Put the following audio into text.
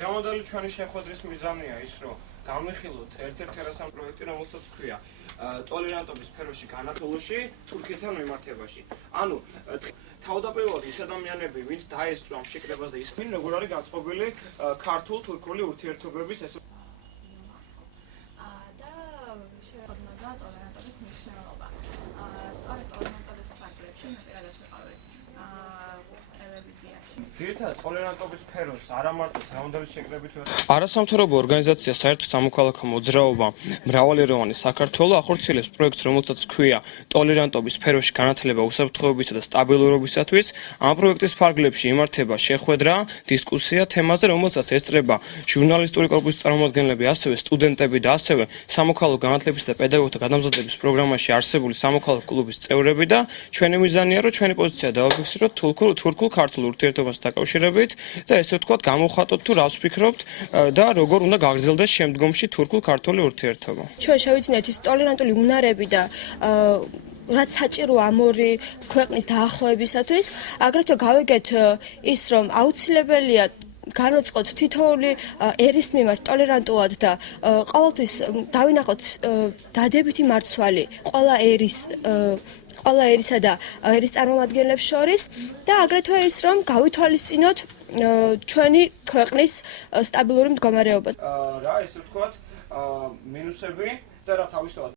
დღევანდელი ჩვენი შეხვედრის მიზანია ის, რომ განვიხილოთ ერთ-ერთი არასამთავრობო პროექტი, რომელსაც ქვია ტოლერანტობის სფეროში განათლობაში თურქეთთან მიმართებაში. ანუ თავდაპირველად ის ადამიანები, ვინც დაესწრო ამ შეკრებას და ისინი როგორ არის გაწყობილი ქართულ-თურქული ურთიერთობების ეს ტოლერანტობის მნიშვნელობა. სწორედ ტოლერანტობის ფაქტორებში მე პირადად ვიყავი ტელევიზიაში. ძირითადად ტოლერანტობის სფეროს არა მარტო დღევანდელი შეკრებით არასამთავრობო ორგანიზაცია საერთო სამოქალაქო მოძრაობა მრავალეროვანი საქართველო ახორციელებს პროექტს, რომელსაც ქვია ტოლერანტობის სფეროში განათლება უსაფრთხოებისა და სტაბილურობისათვის. ამ პროექტის ფარგლებში იმართება შეხვედრა, დისკუსია თემაზე, რომელსაც ესწრება ჟურნალისტური კორპუსის წარმომადგენლები, ასევე სტუდენტები და ასევე სამოქალაქო განათლების და პედაგოგთა გადამზადების პროგრამაში არსებული სამოქალაქო კლუბის წევრები და ჩვენი მიზანია, რომ ჩვენი პოზიცია დავაფიქსიროთ თურქულ-ქართულ ურთიერთობასთან დაკავშირებით და ესე ვთქვათ, გამოვხატოთ თუ რას ვფიქრობთ და როგორ უნდა გაგრძელდეს შემდგომში თურქულ-ქართული ურთიერთობა. ჩვენ შევიძინეთ ის ტოლერანტული უნარები და რაც საჭიროა ამ ორი ქვეყნის დაახლოებისათვის, აგრეთვე გავიგეთ ის, რომ აუცილებელია განვიწყოთ თითოეული ერის მიმართ ტოლერანტულად და ყოველთვის დავინახოთ დადებითი მარცვალი ყველა ერისა და ერის წარმომადგენლებს შორის და აგრეთვე ის, რომ გავითვალისწინოთ ჩვენი ქვეყნის სტაბილური მდგომარეობა. რა ესე ვთქვათ, მინუსები და რა თავისთავად